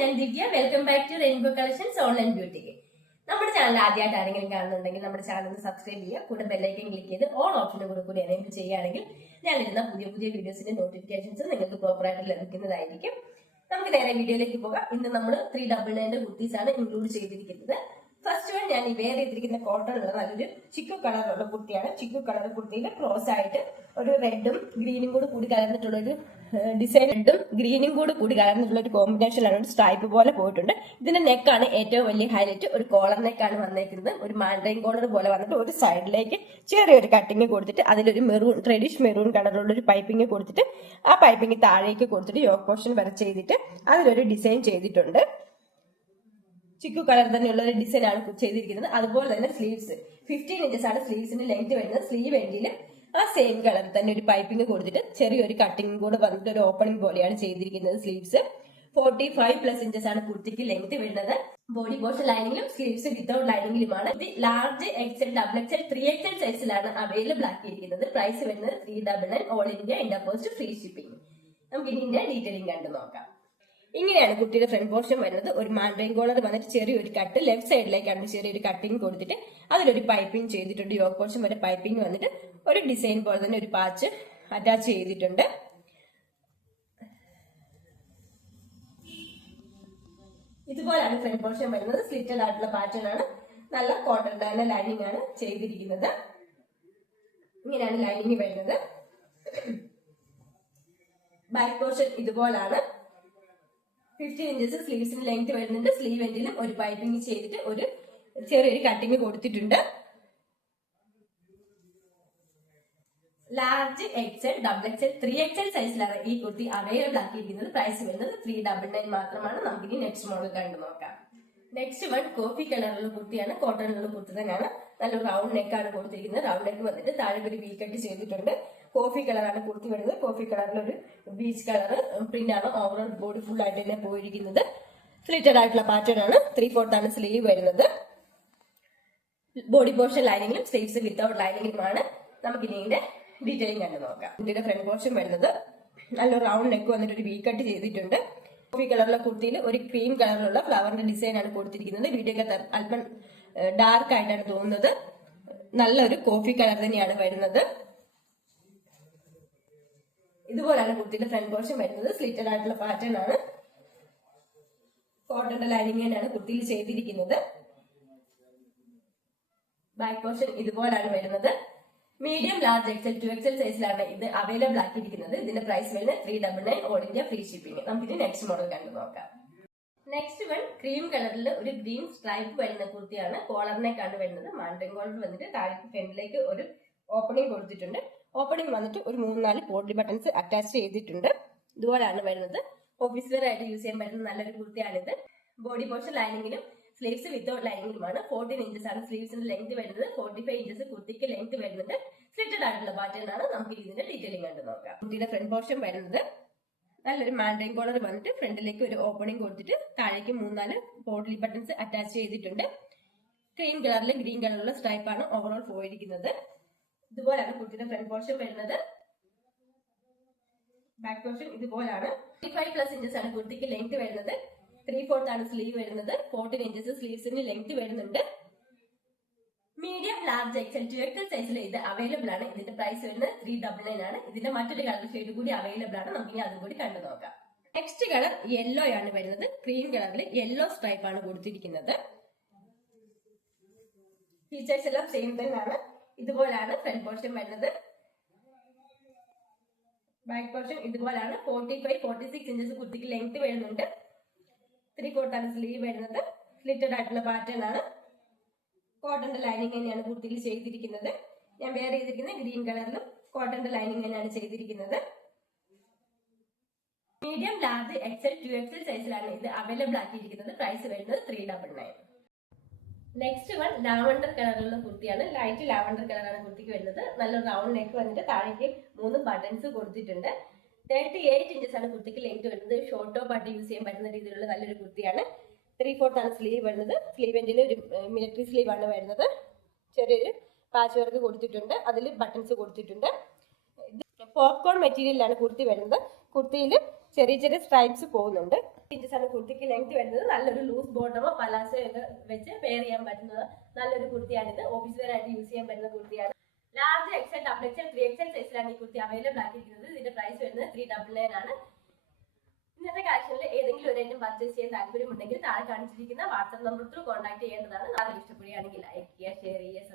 ഞാൻ Divya. Welcome back to rainbow collections online boutique. നമ്മുടെ channel ആദ്യമായിട്ട് ആരെങ്കിലും കാണുന്നുണ്ടെങ്കിൽ നമ്മുടെ ചാനൽ സബ്സ്ക്രൈബ് ചെയ്യുക. കൂടെ ബെല്ലൈക്കൻ ക്ലിക്ക് ചെയ്ത് ഓൾ ഓപ്ഷനും കൂടി എനേബിൾ ചെയ്യുകയാണെങ്കിൽ ഞാനിരുന്ന പുതിയ വീഡിയോസിന്റെ നോട്ടിഫിക്കേഷൻസ് നിങ്ങൾക്ക് പ്രോപ്പറായിട്ട് ലഭിക്കുന്നതായിരിക്കും. നമുക്ക് നേരെ വീഡിയോയിലേക്ക് പോകാം. ഇന്ന് നമ്മൾ 399 കുർത്തീസ് ആണ് ഇൻക്ലൂഡ് ചെയ്തിരിക്കുന്നത്. ഫസ്റ്റ് വൺ ഞാൻ ഈ വെയർ ചെയ്തിരിക്കുന്ന കോട്ടൺ ഉള്ള നല്ലൊരു ചിക്കു കളറുള്ള കുർത്തിയാണ്. ചിക്കു കളർ കുർത്തിയിൽ ക്രോസ് ആയിട്ട് ഒരു റെഡും ഗ്രീനും കൂടി കലർന്നിട്ടുള്ള ഒരു ഡിസൈൻ, റെഡും ഗ്രീനും കൂടി കലർന്നിട്ടുള്ള ഒരു കോമ്പിനേഷനിലാണ്. ഒരു സ്ട്രൈപ്പ് പോലെ പോയിട്ടുണ്ട്. ഇതിന്റെ നെക്കാണ് ഏറ്റവും വലിയ ഹൈലൈറ്റ്. ഒരു കോളർ നെക്കാണ് വന്നേക്കുന്നത്. ഒരു മാൻഡ്രൈൻ കോളർ പോലെ വന്നിട്ട് ഒരു സൈഡിലേക്ക് ചെറിയൊരു കട്ടിങ് കൊടുത്തിട്ട് അതിലൊരു റെഡിഷ് മെറൂൺ കളറുള്ള ഒരു പൈപ്പിംഗ് കൊടുത്തിട്ട് ആ പൈപ്പിംഗ് താഴേക്ക് കൊടുത്തിട്ട് യോക്ക് പോർഷൻ വരെ ചെയ്തിട്ട് അതിലൊരു ഡിസൈൻ ചെയ്തിട്ടുണ്ട്. ചിക്കു കളർ തന്നെയുള്ള ഒരു ഡിസൈൻ ആണ് ചെയ്തിരിക്കുന്നത്. അതുപോലെ തന്നെ സ്ലീവ്സ് 15 ഇഞ്ചസ് ആണ് സ്ലീവ്സിന്റെ ലെങ്ത് വരുന്നത്. സ്ലീവ് എൻഡിൽ ആ സെയിം കളർ തന്നെ ഒരു പൈപ്പിംഗ് കൊടുത്തിട്ട് ചെറിയൊരു കട്ടിംഗ് കൂടെ വന്നിട്ട് ഒരു ഓപ്പണിംഗ് പോലെയാണ് ചെയ്തിരിക്കുന്നത്. സ്ലീവ്സ് 45+ ഇഞ്ചസ് ആണ് കുർത്തിക്ക് ലെങ്ത് വരുന്നത്. ബോഡി പോർഷൻ ലൈനിങ്ങിലും സ്ലീവ്സ് വിത്തൗട്ട് ലൈനിങ്ങിലുമാണ്. ഇത് ലാർജ് XL, XXL, 3XL സൈസിലാണ് അവൈലബിൾ ആക്കിയിരിക്കുന്നത്. പ്രൈസ് വരുന്നത് 399, all India India post free shipping. നമുക്ക് ഇതിന്റെ ഡീറ്റെയിലിംഗ് കണ്ടു നോക്കാം. ഇങ്ങനെയാണ് കുട്ടിയുടെ ഫ്രണ്ട് പോർഷൻ വരുന്നത്. ഒരു മാൻഡ്രൈൻ കോളർ വന്നിട്ട് ചെറിയൊരു കട്ട് ലെഫ്റ്റ് സൈഡിലേക്കാണ് ചെറിയൊരു കട്ടിങ് കൊടുത്തിട്ട് അതിലൊരു പൈപ്പിംഗ് ചെയ്തിട്ടുണ്ട്. യോക്ക് പോർഷൻ വരെ പൈപ്പിംഗ് വന്നിട്ട് ഒരു ഡിസൈൻ പോലെ തന്നെ ഒരു പാച്ച് അറ്റാച്ച് ചെയ്തിട്ടുണ്ട്. ഇതുപോലാണ് ഫ്രണ്ട് പോർഷൻ വരുന്നത്. സ്ലിറ്റഡ് ആയിട്ടുള്ള പാറ്റേൺ ആണ്. നല്ല കോട്ടൺ തന്നെ ലൈനിങ് ആണ് ചെയ്തിരിക്കുന്നത്. ഇങ്ങനെയാണ് ലൈനിങ് വരുന്നത്. ബാക്ക് പോർഷൻ ഇതുപോലാണ്. 15 ഇഞ്ചസ് സ്ലീവ്സിന് ലെങ്ത് വരുന്നുണ്ട്. സ്ലീവ് എൻഡിലും ഒരു പൈപ്പിംഗ് ചെയ്തിട്ട് ഒരു ചെറിയൊരു കട്ടിങ് കൊടുത്തിട്ടുണ്ട്. ലാർജ് XL, XXL, 3XL സൈസിലാണ് ഈ കുർത്തി അവൈലബിൾ ആക്കിയിരിക്കുന്നത്. പ്രൈസ് വരുന്നത് 399 മാത്രമാണ്. നമുക്കിനി നെക്സ്റ്റ് മോഡൽ കണ്ടു നോക്കാം. നെക്സ്റ്റ് വൺ കോഫി കളറുള്ള കുർത്തിയാണ്. കോട്ടണിലുള്ള കുർത്തി തന്നെയാണ്. നല്ല റൗണ്ട് നെക്കാണ് കൊടുത്തിരിക്കുന്നത്. റൗണ്ട് നെക്ക് വന്നിട്ട് താഴെ ഒരു വി കട്ട് ചെയ്തിട്ടുണ്ട്. കോഫി കളറാണ് കുർത്തി വരുന്നത്. കോഫി കളറിലൊരു ബീച്ച് കളർ പ്രിന്റ് ആണ്. ഓവറോൾ ബോഡി ഫുൾ ആയിട്ട് തന്നെ പോയിരിക്കുന്നത്. സ്ലിറ്റഡ് ആയിട്ടുള്ള പാറ്റേൺ ആണ്. 3/4 ആണ് സ്ലീവ് വരുന്നത്. ബോഡി പോർഷൻ ലൈനിങ്ങിലും സ്ലീവ്സ് വിത്തൗട്ട് ലൈനിങ്ങിലുമാണ്. നമുക്ക് ഇതിന്റെ ഡീറ്റെയിലിംഗ് കണ്ടു നോക്കാം. ഇതിന്റെ ഫ്രണ്ട് പോർഷൻ വരുന്നത് നല്ല റൗണ്ട് നെക്ക് വന്നിട്ട് ഒരു വി കട്ട് ചെയ്തിട്ടുണ്ട്. കോഫി കളറിലുള്ള കുർത്തിയിൽ ഒരു ക്രീം കളറിലുള്ള ഫ്ലവറിന്റെ ഡിസൈൻ ആണ് കൊടുത്തിരിക്കുന്നത്. വീഡിയോ അല്പം ഡാർക്ക് ആയിട്ടാണ് തോന്നുന്നത്. നല്ലൊരു കോഫി കളർ തന്നെയാണ് വരുന്നത്. ഇതുപോലാണ് കുർത്തിയുടെ ഫ്രണ്ട് പോർഷൻ വരുന്നത്. സ്ലിറ്റഡ് ആയിട്ടുള്ള പാറ്റേൺ ആണ്. കോട്ടന്റെ ലൈനിങ് തന്നെയാണ് കുർത്തിയിൽ ചെയ്തിരിക്കുന്നത്. ബാക്ക് പോർഷൻ ഇതുപോലാണ് വരുന്നത്. മീഡിയം, ലാർജ് XL, 2XL സൈസിലാണ് ഇത് അവൈലബിൾ ആക്കിയിരിക്കുന്നത്. ഇതിന്റെ പ്രൈസ് വരുന്നത് 399, ഓൾ ഇന്ത്യ ഫ്രീ ഷിപ്പിംഗ്. നമുക്കിത് നെക്സ്റ്റ് മോഡൽ കണ്ടു നോക്കാം. നെക്സ്റ്റ് വൺ ക്രീം കളറിൽ ഒരു ഗ്രീൻ സ്ട്രൈപ്പ് വരുന്ന കുർത്തിയാണ്. കോളറിനേക്കാണ് വരുന്നത്. മാൻഡ്രൈൻ കോളർ വന്നിട്ട് താഴെ ഫ്രണ്ടിലേക്ക് ഒരു ഓപ്പണിംഗ് കൊടുത്തിട്ടുണ്ട്. ഓപ്പണിംഗ് വന്നിട്ട് ഒരു 3-4 പോട്ട്ലി ബട്ടൺസ് അറ്റാച്ച് ചെയ്തിട്ടുണ്ട്. ഇതുപോലാണ് വരുന്നത്. ഓഫീസ് വെയർ ആയിട്ട് യൂസ് ചെയ്യാൻ പറ്റുന്ന നല്ലൊരു കുർത്തിയാണിത്. ബോഡി പോർഷൻ ലൈനിങ്ങിലും സ്ലീവ്സ് വിത്തൗട്ട് ലൈനിങ്ങിലുമാണ്. 14 ഇഞ്ചസ് ആണ് സ്ലീവ്സിന്റെ ലെങ്ത് വരുന്നത്. 45 ഇഞ്ചസ് കുർത്തിക്ക് ലെങ്ത് വരുന്നുണ്ട്. സ്ലിറ്റഡ് ആയിട്ടുള്ള പാറ്റേൺ ആണ്. നമുക്ക് ഇതിന്റെ ഡീറ്റെയിലിംഗ് കണ്ടു നോക്കാം. കുർത്തിയുടെ ഫ്രണ്ട് പോർഷൻ വരുന്നത് നല്ലൊരു മാൻഡ്രൈൻ കോളർ വന്നിട്ട് ഫ്രണ്ടിലേക്ക് ഒരു ഓപ്പണിംഗ് കൊടുത്തിട്ട് താഴേക്ക് 3-4 പോട്ട്ലി ബട്ടൺസ് അറ്റാച്ച് ചെയ്തിട്ടുണ്ട്. ക്രീം കളറിലും ഗ്രീൻ കളറിലുള്ള സ്ട്രൈപ്പ് ആണ് ഓവറോൾ പോയിരിക്കുന്നത്. ഇതുപോലാണ് കുർത്തിയുടെ ഫ്രണ്ട് പോർഷൻ വരുന്നത്. ബാക്ക് പോർഷൻ ഇതുപോലാണ്. 35+ ഇഞ്ചസ് ആണ് കുർത്തിക്ക് ലെങ്ത് വരുന്നത്. 3/4 ആണ് സ്ലീവ് വരുന്നത്. 14 ഇഞ്ചസ് സ്ലീവ്സിന് ലെങ്ത് വരുന്നുണ്ട്. മീഡിയം, ലാർജ് XL, 2XL സൈസിൽ ഇത് അവൈലബിൾ ആണ്. ഇതിന്റെ പ്രൈസ് വരുന്നത് 399 ആണ്. ഇതിന്റെ മറ്റൊരു കളർ ഷെയ്ഡ് കൂടി അവൈലബിൾ ആണ്. നമുക്ക് അതും കൂടി കണ്ടു നോക്കാം. നെക്സ്റ്റ് കളർ യെല്ലോ ആണ് വരുന്നത്. ക്രീം കളറിൽ യെല്ലോ സ്ട്രൈപ്പ് ആണ് കൊടുത്തിരിക്കുന്നത്. ഫീച്ചേഴ്സ് എല്ലാം സെയിം തന്നെയാണ്. ഇതുപോലാണ് ഫ്രണ്ട് പോർഷൻ വരുന്നത്. ബാക്ക് പോർഷൻ ഇതുപോലാണ്. 45-46 ഇഞ്ചസ് കുർത്തിക്ക് ലെങ്ത് വരുന്നുണ്ട്. 3/4 ആണ് സ്ലീവ് വരുന്നത്. സ്ലിറ്റഡ് ആയിട്ടുള്ള പാറ്റേൺ ആണ്. കോട്ടന്റെ ലൈനിങ് തന്നെയാണ് കുർത്തിയിൽ ചെയ്തിരിക്കുന്നത്. ഞാൻ വെയർ ചെയ്തിരിക്കുന്നത് ഗ്രീൻ കളറിലും കോട്ടന്റെ ലൈനിങ് തന്നെയാണ് ചെയ്തിരിക്കുന്നത്. മീഡിയം, ലാർജ് XL, 2XL സൈസിലാണ് ഇത് അവൈലബിൾ ആക്കിയിരിക്കുന്നത്. പ്രൈസ് വരുന്നത് 399. നെക്സ്റ്റ് വൺ ലാവണ്ടർ കളറിലുള്ള കുർത്തിയാണ്. ലൈറ്റ് ലാവണ്ടർ കളറാണ് കുർത്തിക്ക് വരുന്നത്. നല്ല റൗണ്ട് നെക്ക് വന്നിട്ട് താഴേക്ക് 3 ബട്ടൺസ് കൊടുത്തിട്ടുണ്ട്. 38 ഇഞ്ചസ് ആണ് കുർത്തിക്ക് ലെങ്ത് വരുന്നത്. ഷോർട്ടോ പാർട്ടി യൂസ് ചെയ്യാൻ പറ്റുന്ന രീതിയിലുള്ള നല്ലൊരു കുർത്തിയാണ്. 3/4 ആണ് സ്ലീവ് വരുന്നത്. സ്ലീവ് എൻഡിൽ ഒരു മിലിറ്ററി സ്ലീവ് ആണ് വരുന്നത്. ചെറിയൊരു പാച്ച് വർക്ക് കൊടുത്തിട്ടുണ്ട്. അതിൽ ബട്ടൺസ് കൊടുത്തിട്ടുണ്ട്. പോപ്കോൺ മെറ്റീരിയലാണ് കുർത്തി വരുന്നത്. കുർത്തിയിൽ ചെറിയ ചെറിയ സ്ട്രൈപ്സ് പോകുന്നുണ്ട്. ഇഞ്ചസ് ആണ് കുർത്തിക്ക് ലെങ്ത് വരുന്നത്. നല്ലൊരു ലൂസ് ബോട്ടമോ പലാസോ ഒക്കെ വെച്ച് പെയർ ചെയ്യാൻ പറ്റുന്നത് നല്ലൊരു കുർത്തിയാണിത്. ഓഫീസ് വെയർ ആയിട്ട് യൂസ് ചെയ്യാൻ പറ്റുന്ന കുർത്തിയാണ്. Large XL, double XL, 3XL സൈസിലാണ് ഈ കുർത്തി അവൈലബിൾ ആക്കിയിരിക്കുന്നത്. ഇതിന്റെ പ്രൈസ് വരുന്നത് 399 ആണ്. ഇന്നത്തെ കളക്ഷനിൽ ഏതെങ്കിലും ഒരു ഐറ്റം പർച്ചേസ് ചെയ്യാൻ താല്പര്യമുണ്ടെങ്കിൽ താഴെ കാണിച്ചിരിക്കുന്ന വാട്സ്ആപ്പ് നമ്പർ ത്രൂ കോൺടാക്ട് ചെയ്യേണ്ടതാണ്. നാളെ ഇഷ്ടപ്പെടുകയാണെങ്കിൽ ലൈക്ക് ചെയ്യുക, ഷെയർ ചെയ്യുക,